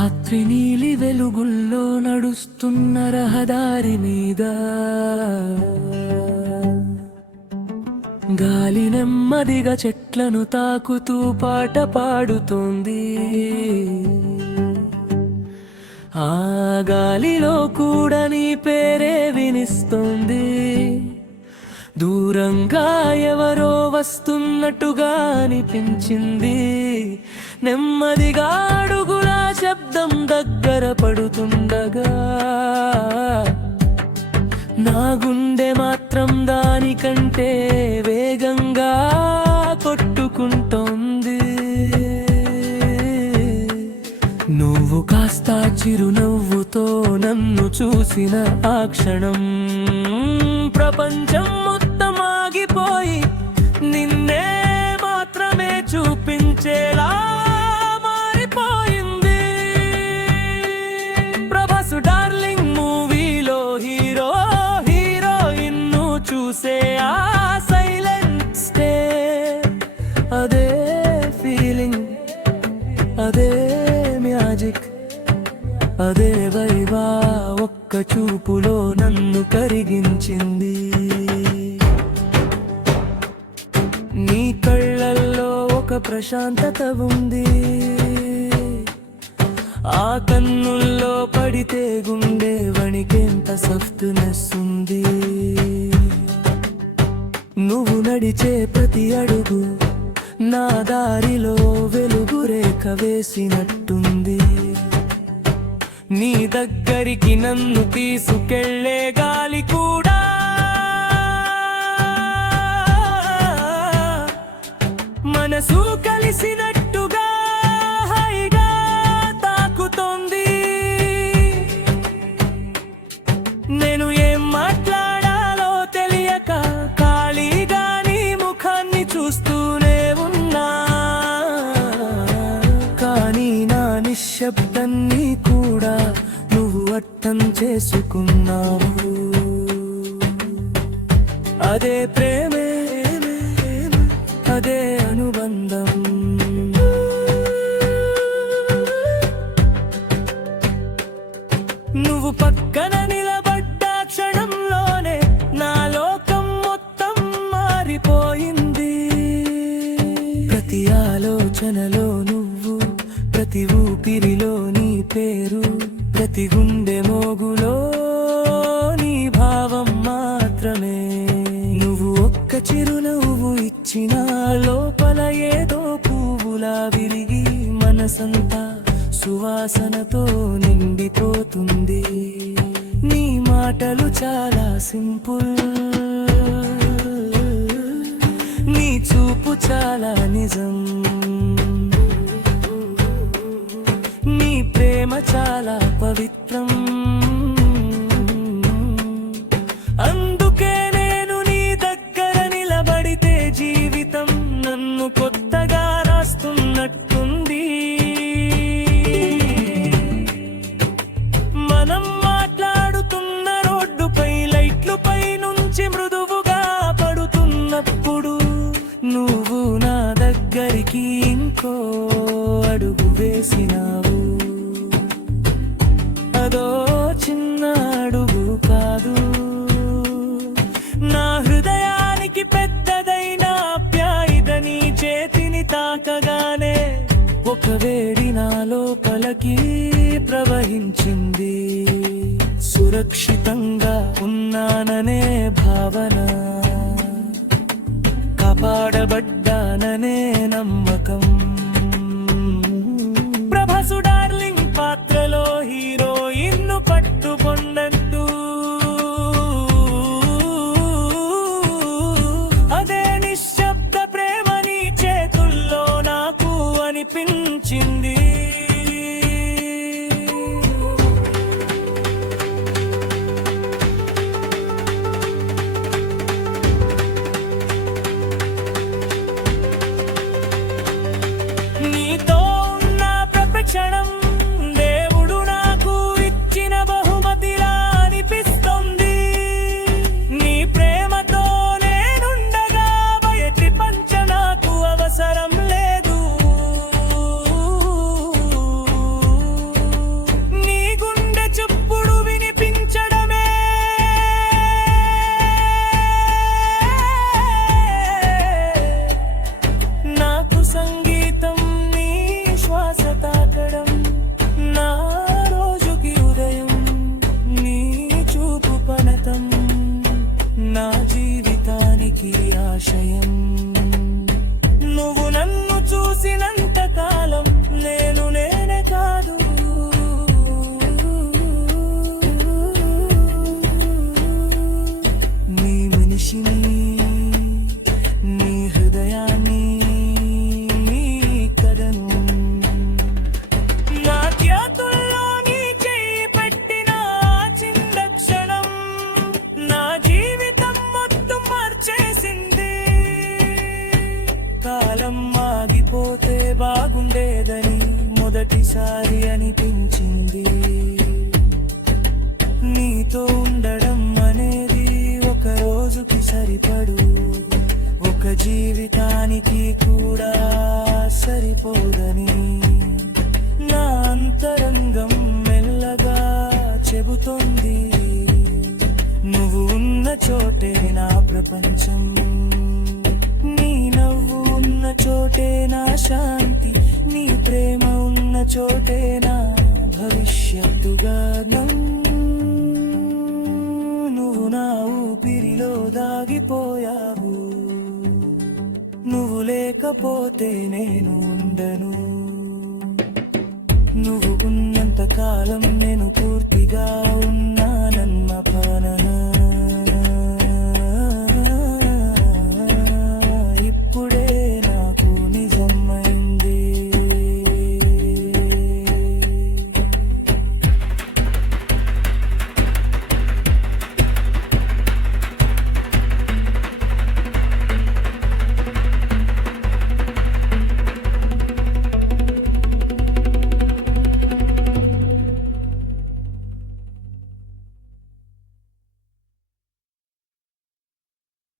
రాత్రి నీలి వెలుగుల్లో నడుస్తున్న రహదారి మీద గాలి నెమ్మదిగా చెట్లను తాకుతూ పాట పాడుతుంది. ఆ గాలిలో కూడా నీ పేరే వినిస్తుంది. దూరంగా ఎవరో వస్తున్నట్టుగా అనిపించింది. నెమ్మదిగా అడుగుల శబ్దం దగ్గర పడుతుండగా నా గుండె మాత్రం దానికంటే వేగంగా కొట్టుకుంటోంది. నువ్వు కాస్త చిరునవ్వుతో నన్ను చూసిన ఆ క్షణం ప్రపంచం చూపులో నన్ను కరిగించింది. నీ కళ్ళల్లో ఒక ప్రశాంతత ఉంది. ఆ కన్నుల్లో పడితే గుండె వణికెంత సఫ్ట్నెస్ ఉంది. నువ్వు నడిచే ప్రతి అడుగు నా దారిలో వెలుగు రేఖ వేసినట్టు నీ దగ్గరికి నన్ను తీసుకెళ్ళే గాలి కూడా. మనసు కలిసినట్టుగా హాయిగా తాకుతోంది. నేను ఏం మాట్లాడాలో తెలియక ఖాళీగా నీ ముఖాన్ని చూస్తూనే ఉన్నా. కానీ నా నిశ్శబ్దం నీకు అర్థం చేసుకున్నావు. అదే ప్రేమే అదే అనుబంధం. నువ్వు పక్కన నిలబడ్డ క్షణంలోనే నా లోకం మొత్తం మారిపోయింది. ప్రతి ఆలోచనలో నువ్వు ప్రతి ఊపిరిలో నీ పేరు ప్రతి గుండె మోగులో నీ భావం మాత్రమే. నువ్వు ఒక్క చిరునవ్వు ఇచ్చిన లోపల ఏదో పువ్వులా విరిగి మనసంతా సువాసనతో నిండిపోతుంది. నీ మాటలు చాలా సింపుల్. నీ చూపు చాలా దగ్గరికి ఇంకో అడుగు వేసినావు. అదో చిన్న అడుగు కాదు. నా హృదయానికి పెద్దదైన ప్యాయిదని నీ చేతిని తాకగానే ఒక వేడి నా లోపలికి ప్రవహించింది. సురక్షితంగా ఉన్నాననే భావన కాపాడబడ్డాననే మొదటిసారి అనిపించింది. నీతో ఉండడం అనేది ఒక రోజుకి సరిపడు. ఒక జీవితానికి కూడా సరిపోదని. నా అంతరంగం మెల్లగా చెబుతోంది. నువ్వు ఉన్న చోటే నా ప్రపంచం. నీ నవ్వు ఉన్న చోటే నా శాంతి. చోటేనా చోటే నా భవిష్యత్తుగా నువ్వు నా ఊపిరిలో దాగిపోయావు. నువ్వు లేకపోతే నేను ఉండను. నువ్వు ఉన్నంత కాలం నేను పూర్తిగా ఉన్నానన్న పానన